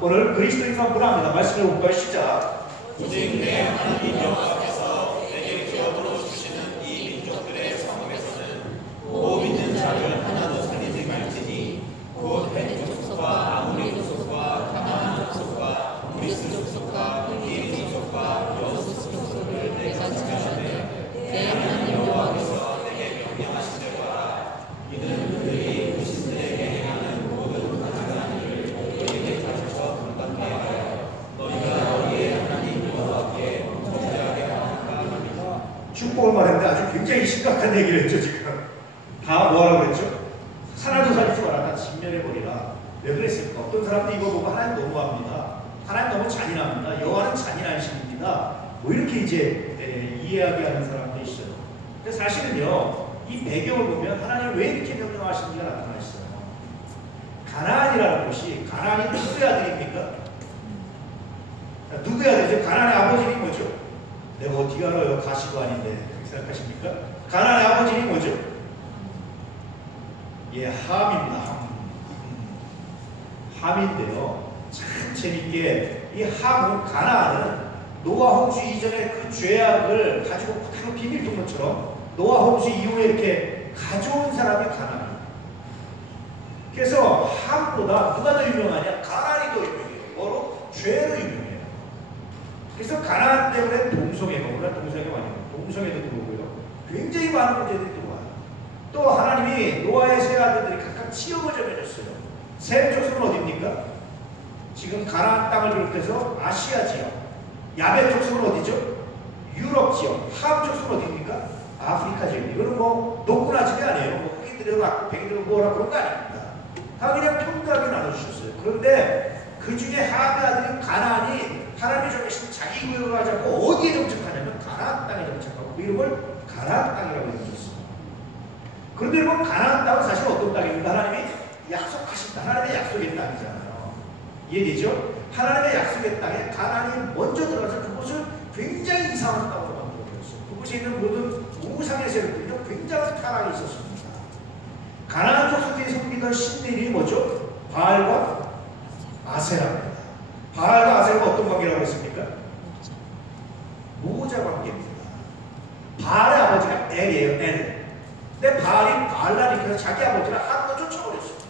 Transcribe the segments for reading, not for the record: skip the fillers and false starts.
오늘 그리스도인과 문화입니다. 말씀을 볼까요? 시작. 오직 내 하나님 여호와께서 내게 기업으로 주시는 이 민족들의 성읍에서는 못 믿는 자를 하나도 살리지 말지니 곧 헷 족속과 아모리 족속과 가나안 족속과 브리스 족속과 히브리 족속과 여부스 족속을 내가 지켜주되 내 하나님 여호와께서 내게 명령하신 대로 하라. 이는 그들이 그 신들에게 행하는 모든 가증한 일을 너희에게 가르쳐 분간케 하여 너희가 너희의 하나님 여호와께 범죄하게 하는가 합니다. 축복을 말했는데 아주 굉장히 심각한 얘기를 했죠. 지금 다 뭐하라고 그랬죠? 하나도 살리지 마라. 다 진멸해버리라. 왜 그랬을까? 어떤 사람들이 이거 보고 하나님 너무합니다. 하나님 너무 잔인합니다. 여호와는 잔인한 신입니다. 뭐 이렇게 이제 이해하게 하는 사람도 있어요. 근데 사실은요, 이 배경을 보면 하나님 왜 이렇게 명령하시는지가 나타나 있어요. 가나안이라는 곳이, 가나안이 누구의 아들입니까? 누구의 아들이죠? 가나안의 아버지이 뭐죠? 내가 어떻게 알아요? 가시도 아닌데. 그렇게 생각하십니까? 가나안의 아버지이 뭐죠? 예, 함입니다. 함인데요. 참 재밌게 이 함은, 가나안은 노아 홍수 이전에 그 죄악을 가지고 그대로 비밀통로처럼 노아 홍수 이후에 이렇게 가져온 사람이 가나안이에요. 그래서 함보다 누가 더 유명하냐? 가나안이 더 유명해요. 뭐로? 죄로 유명해요. 그래서 가나안 때문에 동성애가, 물론 동성애가 많이 나와요. 동성애도 들어오고요. 굉장히 많은 문제들이 들어와요. 또 하나님이 노아의 세 아들들이 각각 지역을 정해줬어요. 세 족속은 어디입니까? 지금 가나안 땅을 비롯해서 아시아 지역. 야벳 족속은 어디죠? 유럽 지역. 함 족속은 어디입니까? 아프리카 지역. 이거는 뭐 노구나 집이 아니에요. 뭐 흑인들은 맞고 백인들은 뭐라 그런 거 아닙니다. 다 그냥 평등하게 나눠주셨어요. 그런데 그 중에 함의 아들인 가나안이 하나님이 정하신 자기 구역을 하지 않고 어디에 정착하냐면 가나안 땅에 정착하고 그 이름을 가나안 땅이라고 해주셨어요. 그런데 여러분, 가나안 땅은 사실 어떤 땅입니까? 하나님이 약속하신다. 하나님의 약속의 땅이잖아요. 이해되죠? 하나님의 약속의 땅에 가나안이 먼저 들어가서 그곳을 굉장히 이상한 땅으로 만들어버렸어요. 그곳에 있는 모든 우상의 세력들도 굉장한 타락이 있었습니다. 가나안 족속들이 섬기던 신들이 뭐죠? 바알과 아세라입니다. 바알과 아세라가 어떤 관계라고 했습니까? 모자 관계입니다. 바알의 아버지가 엘이에요. 엘. 근데 바알이 바알라니까 자기 아버지를 한번 쫓아버렸습니다.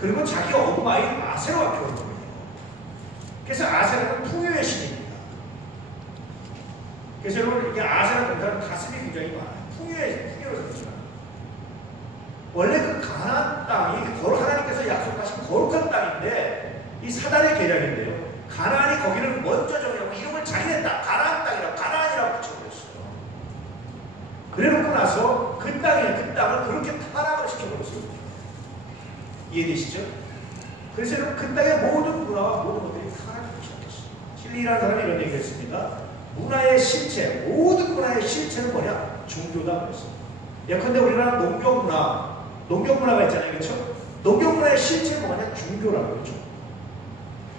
그리고 자기 엄마인 아세라와 결혼합니다. 그래서 아세라는 풍요의 신입니다. 그래서 여러분, 이게 아세라 동사는 가슴이 굉장히 많아요. 풍요를 상징합니다. 원래 그 가나안 땅이 하나님께서 약속하신 거룩한 땅인데 이 사단의 계략인데요. 가나안이 거기를 먼저 정하고 이름을 자기네 땅, 가나안 땅이라고, 가나안이라고 붙여버렸어요. 그래놓고 나서 그 땅을 그렇게 타락을 시켜버렸어요. 이해되시죠? 그래서 그 땅의 모든 문화와 모든 것들이 타락을 시켰어요. 칠리라는 사람이 이런 얘기를 했습니다. 문화의 실체, 모든 문화의 실체는 뭐냐? 종교다 그랬어요. 예컨대 우리나라 농경문화가 있잖아요. 그렇죠? 농경문화의 실체는 뭐냐? 종교라고 그러죠.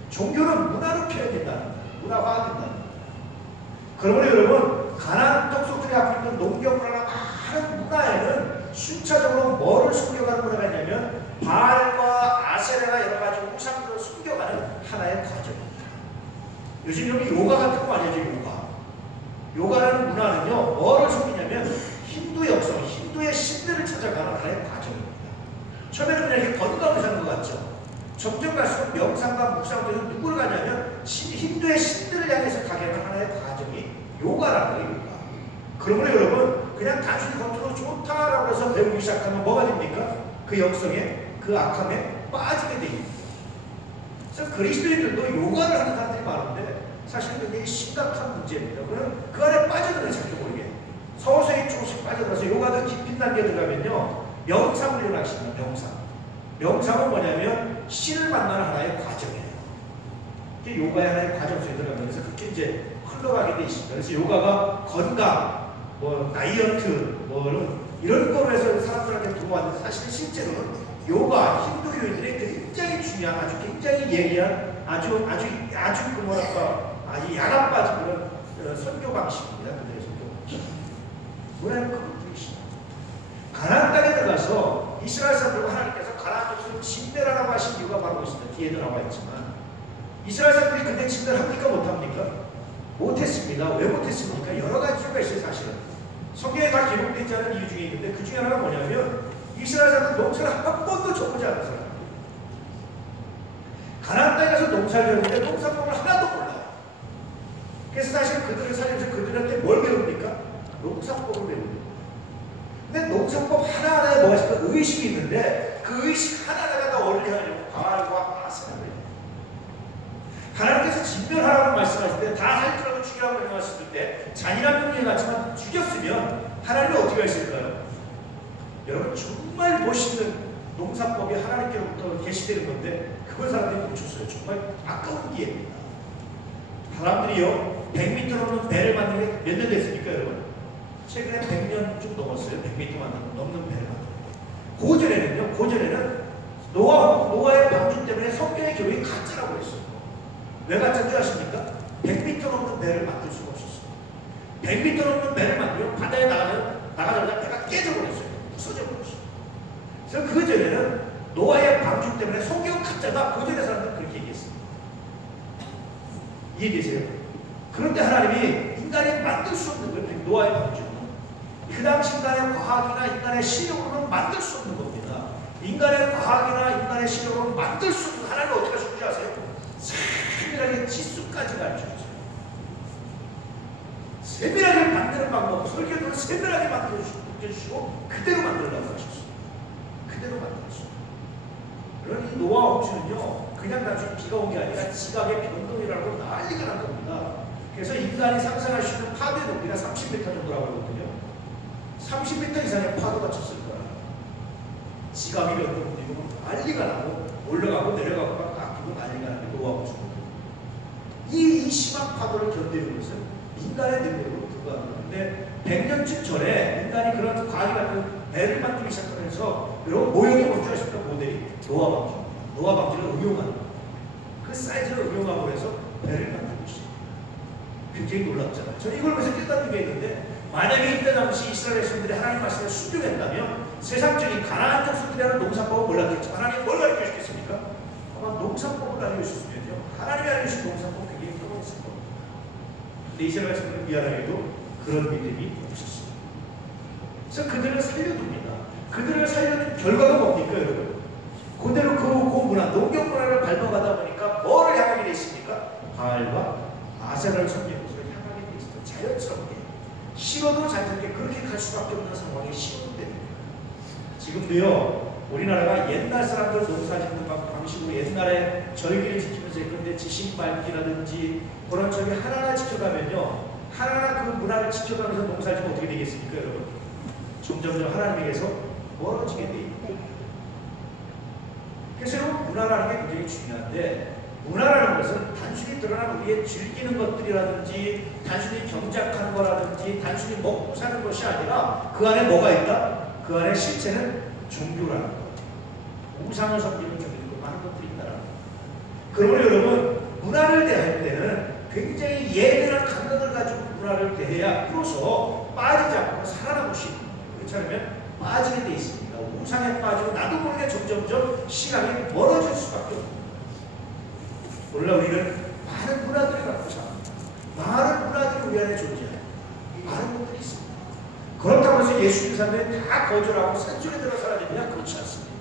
종교는 문화로 표현된다는 거예요. 문화화된다는 거예요. 그러므로 여러분, 가나안 족속들이 갖고 있는 농경문화나 많은 문화에는 순차적으로 뭐를 숨겨가는 문화가 있냐면 바알과 아세라나 여러 가지 우상들을 숨겨가는 하나의 과정입니다. 요즘 여기 요가 같은 거 아니죠? 요가라는 문화는요, 뭐를 숨기냐면 힌두 역성, 힌두의 신들을 찾아가는 하나의 과정입니다. 처음에는 그냥 이렇게 건강을 사는 것 같죠? 점점 갈수록 명상과 묵상도 누구를 가냐면 힌두의 신들을 향해서 가게 하는 하나의 과정이 요가라는 거예요. 요가. 그러므로 여러분, 그냥 단순히 겉으로 좋다라고 해서 배우기 시작하면 뭐가 됩니까? 그 역성에, 그 악함에 빠지게 됩니다. 그래서 그리스도인들도 요가를 하는 사람들이 많은데 사실은 굉장히 심각한 문제입니다. 그러면 그 안에 빠져들어요. 자기도 모르게. 서서히 조금씩 빠져들어서 요가도 깊은 단계에 들어가면요, 명상을 일어나십니다. 명상은 뭐냐면 신을 만나는 하나의 과정이에요. 이게 요가의 하나의 과정 속에 들어가면서 그렇게 이제 흘러가게 돼 있습니다. 그래서 요가가 건강, 뭐 다이어트, 이런 거로 해서 사람들한테 들어왔는데 사실 실제로는 요가, 힌두교인들의 굉장히 중요한, 아주 굉장히 예리한, 아주 야간 빠진 그런 선교 방식입니다. 그들의 선교 방식. 뭐라는 그런 분이시죠. 가나안 땅에 들어가서 이스라엘 사람들과 하나님께서 가나안 족속을 진멸하라고 하신 이유가 바로 있습니다. 뒤에도 나와 있지만 이스라엘 사람들이 그때 진멸합니까? 못합니까? 못했습니다. 왜 못했습니까? 여러 가지 이유가 있어요. 사실은 성경에 다 기록되지 않은 이유 중에 있는데 그 중에 하나가 뭐냐면 이스라엘 사람들 농사를 한 번도 져보지 않은 사람. 가나안 땅에 가서 농사를 졌는데 농사법을 하나도 몰라요. 그래서 사실 그들을 살리면서 그들한테 뭘 배웁니까? 농사법을 배웁니다. 근데 농사법 하나하나에 뭐가 있을까? 의식이 있는데 그 의식 하나하나가 다 어디를 향하냐면 바알과 아세라를 향해요. 하나님께서 진멸하라고 말씀하실 때 다 살리라고 죽이라고 명령하셨을 때 잔인한 명령이 났지만 죽였으면 하나님은 어떻게 하실까요? 여러분 정말 멋있는 농사법이 하나님께로부터 계시되는 건데 그걸 사람들이 멈췄어요. 정말 아까운 기회입니다. 사람들이요 100m 넘는 배를 만드는 게 몇 년 됐습니까 여러분? 최근에 100년 좀 넘었어요. 100m 넘는 배를 만드는 게. 고전에는 노아의 방주 때문에 성경의 기록이 가짜라고 했어요. 왜 가짜인 줄 아십니까? 100m 넘는 배를 만들 수가 없었어요. 100m 넘는 배를 만들면 바다에 나가자마자 배가 깨져버렸어요. 부서져버렸어요. 그래서 그 전에는 노아의 방주 때문에 성경 가짜다. 그 전에 사람들은 그렇게 얘기했습니다. 이해되세요? 그런데 하나님이 인간이 만들 수 없는 거예요. 노아의 방주는. 그 당시 인간의 과학이나 인간의 실력으로는 만들 수 없는 겁니다. 인간의 과학이나 인간의 실력으로는 만들 수 없는 하나님은 어떻게 하셨는지 아세요? 세밀하게 지수까지 가르쳐주세요. 세밀하게 만드는 방법, 설계도를 세밀하게 만들어주시고 그대로 만들라고 하셨어요. 그대로 만들었어요. 그러니 노아 홍수는요 그냥 단순히 비가 온 게 아니라 지각의 변동이라고 난리가 난 겁니다. 그래서 인간이 상상할 수 있는 파도의 높이가 30m 정도라고 하거든요. 30m 이상의 파도가 쳤을 거야. 지각이 변동되고 난리가 나고 올라가고 내려가고 막 깎이고 난리가 나고 노아 홍수. 이 심한 파도를 견디는 것은 인간의 능력으로 불가능한데 100년쯤 전에 인간이 그런 과학이 같은 배를 만들기 시작하면서 여러분 모형이 뭔지 아십니까? 모델이 노아 방주입니다. 노아 방주를 응용하는 그 사이즈를 응용하고 해서 배를 만들고 있어요. 굉장히 놀랍잖아요. 저는 이걸 보면서 깨닫는 게 있는데 만약에 이때 당시 이스라엘 백성들이 하나님 말씀을 순종했다면 세상적인 가나안 족속들이 하는 농사법을 몰랐겠죠. 하나님 뭘 가르쳐 주시겠습니까? 아마 농사법을 알려주셨으면요. 하나님이 알려주신 농사법 굉장히 떠올랐을 겁니다. 근데 이스라엘 백성들은 미안하게도 그런 믿음이 없었어요. 그래서 그들을 살려둡니다. 그들을 살려둔 결과가 뭡니까 여러분? 그대로 그 문화, 농경 문화를 밟아가다 보니까 뭐를 향하게 돼 있습니까? 바알과 아세라를 섬기는 곳을 향하게 돼 있어요. 자연스럽게. 싫어도 자연스럽게 그렇게 갈 수밖에 없는 상황이 시작됩니다. 지금도요, 우리나라가 옛날 사람들 농사 짓는 방식으로 옛날에 절기를 지키면서 했는데 지식 밟기라든지 그런 저기 하나하나 지켜가면요, 하나하나 그 문화를 지켜가면서 농사를 지면 어떻게 되겠습니까, 여러분? 점점점 하나님에게서 멀어지게 돼 있습니다. 그래서 문화라는 게 굉장히 중요한데, 문화라는 것은 단순히 드러난 우리의 즐기는 것들이라든지 단순히 경작하는 거라든지 단순히 먹고 사는 것이 아니라 그 안에 뭐가 있다? 그 안에 실체는 종교라는 것, 우상을 섬기는 종교도 많은 것들이 있다라는 것. 그러므로 여러분, 문화를 대할 때는 굉장히 예민한 감각을 가지고 문화를 대해야 비로소 빠지지 않고 살아남을 수 있는 거예요. 그렇지 않으면 빠지게 돼 있습니다. 우상에 빠지고 나도 모르게 점점점 시각이 멀어질 수밖에 없습니다. 원래 우리는 많은 문화들을 갖고 삽니다. 많은 문화들이 우리 안에 존재해요. 많은 것들이 있습니다. 그렇다고 해서 예수 믿는 사람들이 다 거절하고 산속에 들어 사라지느냐? 그렇지 않습니다.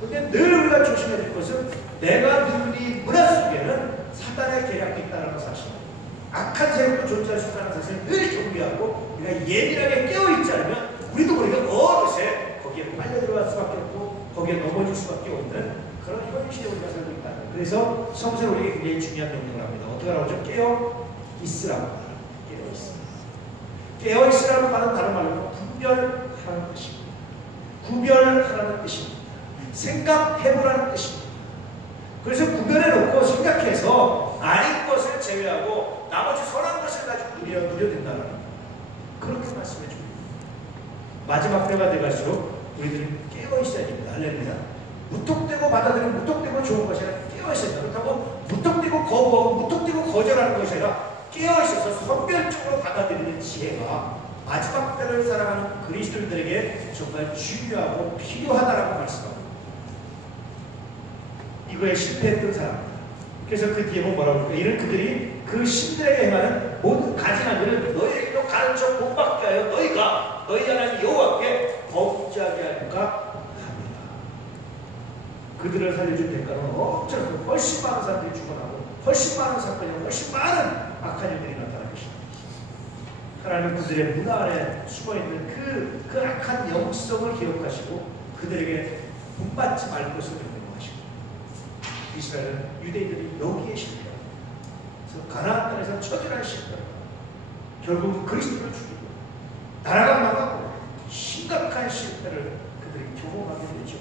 그런데 늘 우리가 조심해야 될 것은 내가 누린 이 문화 속에는 사단의 계략이 있다는 사실입니다. 악한 세력도 존재할 수 있다는 사실을 늘 경계하고 우리가 예민하게 깨어있지 않으면 우리도 모르게 어느새 거기에 빨려 들어갈 수밖에 없고 거기에 넘어질 수밖에 없는 그런 현실에 우리가 살고 있다. 그래서 성서는 우리에게 굉장히 중요한 명령을 합니다. 어떻게 하라고 하죠? 깨어 있으라고. 깨어 있으라. 깨어 있으라고 하는 다른 말로 분별하라는 뜻입니다. 구별하라는 뜻입니다. 생각해보라는 뜻입니다. 그래서 구별해놓고 생각해서 아닌 것을 제외하고 나머지 선한 것을 가지고 누려된다는 그렇게 말씀해 줍니다. 마지막 때가 돼갈수록 우리들은 깨어 있어야 됩니다. 할렐루야. 무턱대고 받아들이고 무턱대고 좋은 것이 아니라 깨어있어야 된다. 그렇다고 무턱대고 거부하고 무턱대고 거절하는 것이 아니라 깨어있어서 선별적으로 받아들이는 지혜가 마지막 때를 살아가는 그리스도인들에게 정말 중요하고 필요하다라고 말씀합니다. 이거에 실패했던 사람. 그래서 그 뒤에 뭐라고 할까? 이런 그들이 그 신들에게 행하는 모든 가증한 일을 너희에게도 가르쳐 본받게 하여 너희가 너희 하나님 여호와께 범죄하게 할까 합니다. 그들을 살려준 대가로는 엄청 훨씬 많은 사람들이 죽어나고 훨씬 많은 사건이 훨씬 많은 악한 일들이 나타날 것입니다. 하나님은 그들의 문화 안에 숨어있는 그 악한 영성을 기억하시고 그들에게 본받지 말 것을 명령하시고 이스라엘은 유대인들이 여기에 실패합니다. 그래서 가나안 땅에서 처절한 실패를 결국 그리스도를 죽이고 나라가 망하고 심각한 실패를 그들이 경험하게 되죠.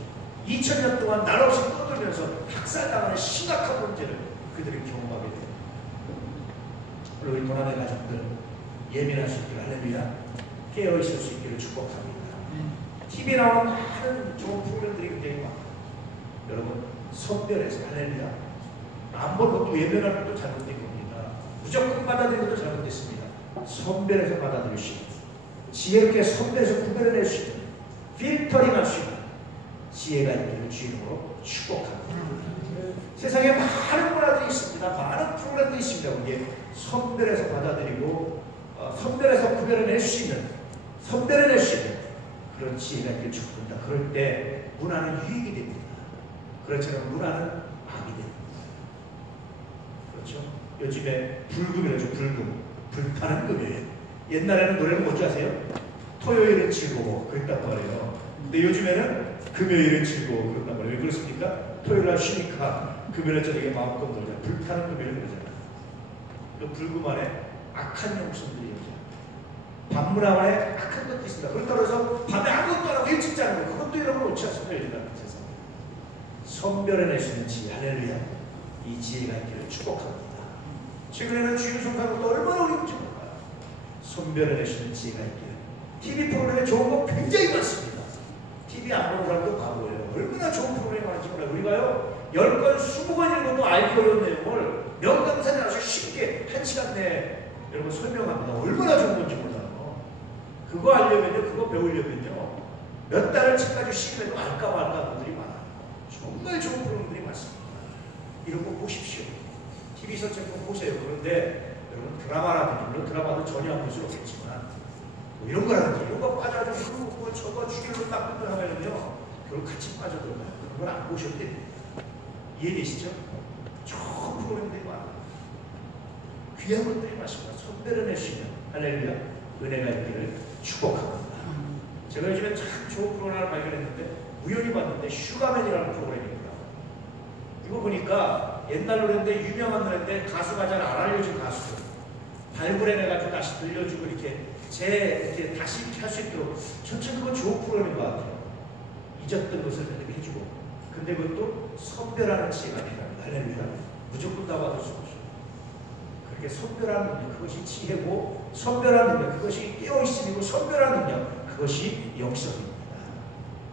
2000년 동안 나라 없이 떠들면서 학살당하는 심각한 문제를 그들이 경험하게 됩니다. 우리 도남의 가족들 예민할 수 있기를 할렐루야 깨어있을 수 있기를 축복합니다. TV에 나오는 많은 좋은 프로그램들이 굉장히 많아요. 여러분 선별해서 할렐루야 안 볼 것도 외면하는 것도 잘못된 겁니다. 무조건 받아들이는 것도 잘못됐습니다. 선별해서 받아들이시고 지혜롭게 선별해서 구별해낼 수 있는 필터링할 수 있는 지혜가 있기를 주님으로 축복합니다. 세상에 많은 문화들이 있습니다. 많은 프로그램들이 있습니다. 거기에 선별해서 받아들이고 선별해서 구별해낼 수 있는 그런 지혜가 있기를 축복합니다. 그럴 때 문화는 유익이 됩니다. 그렇지만 문화는 악이 됩니다. 그렇죠? 요즘에 불금이라죠. 불타는 금요일. 옛날에는 노래를 뭔지 아세요? 토요일은 즐거워 그랬단 말이에요. 근데 요즘에는 금요일은 즐거워 그랬단 말이에요. 왜 그렇습니까? 토요일날 쉬니까 금요일 저녁에 마음껏 놀자. 불타는 금요일 그러잖아요. 그 불금 안에 악한 영성들이 오죠. 밤문화 안에 악한 것도 있습니다. 그렇다고 해서 밤에 아무것도 안 하고 일찍 자는 거 그것도 여러분 옳지 않습니다. 요즘 같은 세상. 선별해낼 수 있는 지혜, 할렐루야. 이 지혜가 있기를 축복합니다. 최근에는 주일 성사도 얼마나 어려운지 몰라요. 선별해낼 수 있는 지혜가 있기를. TV 프로그램에 좋은 거 굉장히 많습니다. TV 안 보는 사람도 바보예요. 얼마나 좋은 프로그램이 많은지 몰라요. 우리가요 10권, 20권 읽어도 알기 어려운 내용을 명강사에 나와서 쉽게 1시간 내에 여러분 설명합니다. 얼마나 좋은 건지 몰라요. 그거 알려면요, 그거 배우려면요 몇 달을 책까지 시키면 알까 말까 분들이 많아요. 정말 좋은 프로그램들이 많습니다. 이런 거 보십시오. TV 설정도 보세요. 그런데 여러분 드라마라든지 물론 드라마도 전혀 안 볼 수 없겠지만 뭐 이런 거라든지 이런 거 빠져가지고 뭐 저거 주기로 딱 하면요 결국 같이 빠져들어가요. 그런 걸 안 보셔도 됩니다. 이해되시죠? 좋은 프로그램들이 많아요. 귀한 것들이 많습니다. 선별해낼 수 있는 할렐루야 은혜가 있기를 축복합니다. 제가 요즘에 참 좋은 프로그램을 발견했는데 우연히 봤는데 슈가맨이라는 프로그램입니다. 이거 보니까 옛날 노래인데 유명한 노래인데 가수가 잘 안 알려진 가수들 발굴해내가지고 다시 들려주고 이렇게 다시 할 수 있도록 전체 그건 좋은 프로그램인 것 같아요. 잊었던 것을 이렇게 해주고 근데 그것도 선별하는 지혜가 필요합니다. 할렐루야 무조건 다 받을 수 없죠. 그렇게 선별하는 능력 그것이 지혜고 선별하는 능력 그것이 깨어있음이고 선별하는 능력 그것이 영성입니다.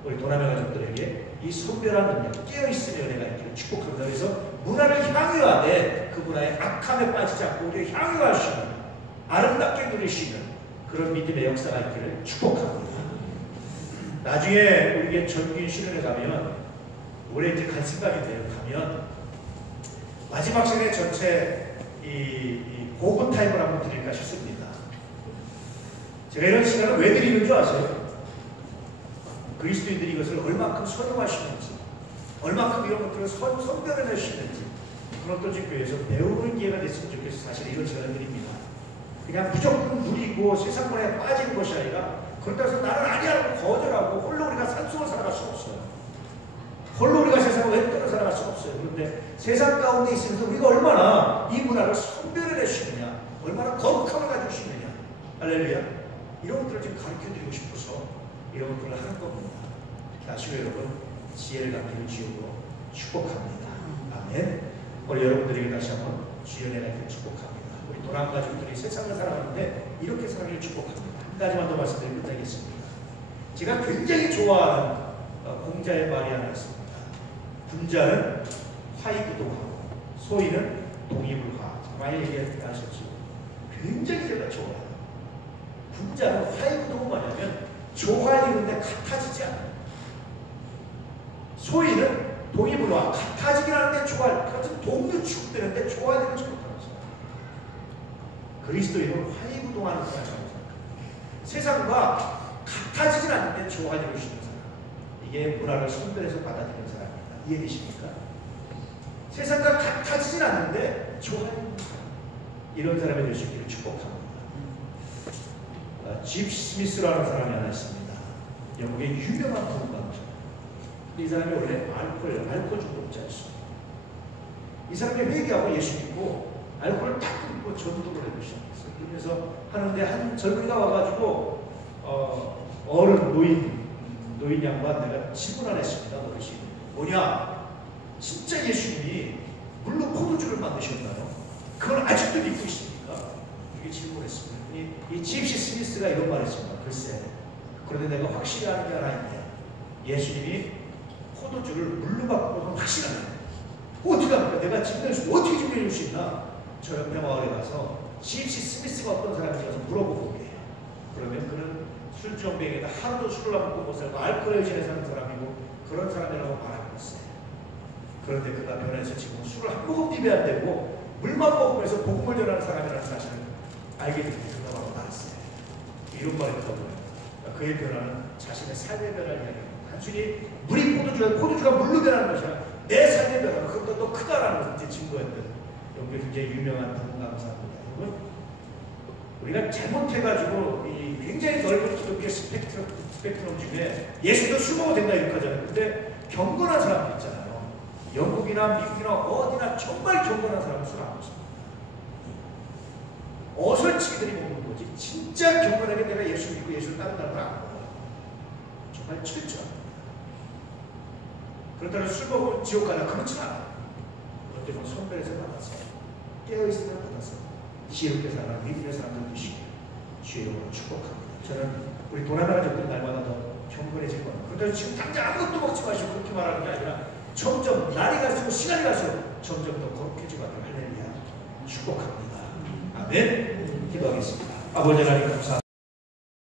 우리 도남의 가족들에게 이 선별한 능력 깨어있음의 은혜가 있기를 축복합니다. 그래서 문화를 향유하되 그 문화의 악함에 빠지지 않고 우리를 향유할 수 있는 아름답게 누릴 수 있는 그런 믿음의 역사가 있기를 축복합니다. 나중에 우리에게 전기인 수련회 가면 올해 이제 갈 생각인데요. 가면 마지막 시간에 전체 이 고고 타임을 한번 드릴까 싶습니다. 제가 이런 시간을 왜 드리는 줄 아세요? 그리스도인들이 이것을 얼마큼 선용하시는지 얼마큼 이런 것들을 선별해낼 수 있는지 그런 것들 교회에서 배우는 기회가 됐으면 좋겠어요. 사실 이런 시간을 드립니다. 그냥 무조건 누리고 세상문화에 빠지는 것이 아니라 그렇다고 해서 나는 아니라고 거절하고 홀로 우리가 산속을 살아갈 수 없어요. 홀로 우리가 세상을 외딴으로 살아갈 수 없어요. 그런데 세상 가운데 있으면서 우리가 얼마나 이 문화를 선별해낼 수 있느냐 얼마나 거룩함을 가질 수 있느냐 할렐루야 이런 것들을 지금 가르쳐드리고 싶어서 이런 것들을 하는 겁니다. 아시고 여러분 지혜를 갖기를 주님으로 축복합니다. 아멘. 우리 여러분들에게 다시 한번 주의 은혜가 있기를 축복합니다. 우리 도남 가족들이 세상을 살아가는데 이렇게 살기를 축복합니다. 한 가지만 더 말씀드리고 끝내겠습니다. 제가 굉장히 좋아하는 공자의 말이 하나 있습니다. 군자는 화이부동하고 소인은 동의불화. 많이 얘기하셨죠. 굉장히 제가 좋아해요. 군자는 화이부동은 뭐냐면 조화를 이루는데 같아지지 않아요. 소인은 동이 물러와 같아지긴 하는데 좋아할 같은 동도 취급되는데 좋아하는 줄 못하는 사람. 그리스도인은 화이부동하는 사람입니다. 세상과 같아지진 않는데 좋아하는 것이는 사람. 이게 문화를 선별해서 받아들이는 사람입니다. 이해되십니까? 세상과 같아지진 않는데 좋아하는 사람. 이런 사람이 될 수 있기를 축복합니다. 집 스미스라는 사람이 하나 있습니다. 영국의 유명한 부흥가입니다. 이 사람이 원래 알코올 중독자였습니다. 이 사람이 회개하고 예수 믿고 알코올을 딱 끊고 전도를 하기 시작했어요. 그러면서 하는데 한 젊은이가 와가지고 노인 양반 내가 질문을 했습니다. 어르신 뭐냐? 진짜 예수님이 물로 포도주를 만드셨나요? 그걸 아직도 믿고 있습니까? 이렇게 질문했습니다. 이 집시 스미스가 이런 말을 했습니다. 글쎄, 그런데 내가 확실히 아는 게 하나 있네. 예수님이 포도주를 물로 바꾸는 확실하네. 어떻게 합니까? 내가 증명할 수, 어떻게 증명해 줄 수 있나? 저 옆에 마을에 가서 집시 스미스가 어떤 사람인지 가서 물어보고 오게 해요. 그러면 그는 술병에다 하루도 술을 안 먹고 못 살고 알코올에 지내 사는 사람이고 그런 사람이라고 말하고 있어요. 그런데 그가 변해서 지금 술을 한 모금 입에 안 되고 물만 먹으면서 복음을 전하는 사람이라는 사실을 알게 됩니다. 그가 바로 나왔어요. 이런 말이 있더라고요. 그의 변화는 자신의 삶의 변화를 이야기합니다. 단순히 물이 포도주가 물로 변하는 것이 아니라 내 삶의 변화가 그것보다 더 크다라는 것을 증거했던 영국의 굉장히 유명한 부흥 강사입니다. 여러분, 우리가 잘못해가지고 이 굉장히 넓은 기독교 스펙트럼 중에 예수도 술 먹어도 된다 이렇게 하잖아요. 근데 경건한 사람들 있잖아요. 영국이나 미국이나 어디나 정말 경건한 사람은 술 안 먹습니다. 어설치기들이 먹는 거지. 진짜 경건하게 내가 예수 믿고 예수를 따른다는 걸 안 먹어요. 정말 철저합니다. 그렇다고 술 먹으면 지옥 가나 그렇진 않아요. 그것 때문에 선별해서 받아서 깨어있으면 받아서 지혜롭게 살아가는 믿음의 사람들 되시길 주의 이름으로 축복합니다. 저는 우리 도나라가 적는 날마다 더 경건해질 겁니다. 그렇다고 지금 당장 아무것도 먹지 마시고 그렇게 말하는 게 아니라 점점 날이 갈수록 시간이 갈수록 점점 더 거룩해지고 할렐루야 축복합니다. 아멘. 기도하겠습니다. 아버지 하나님 감사합니다.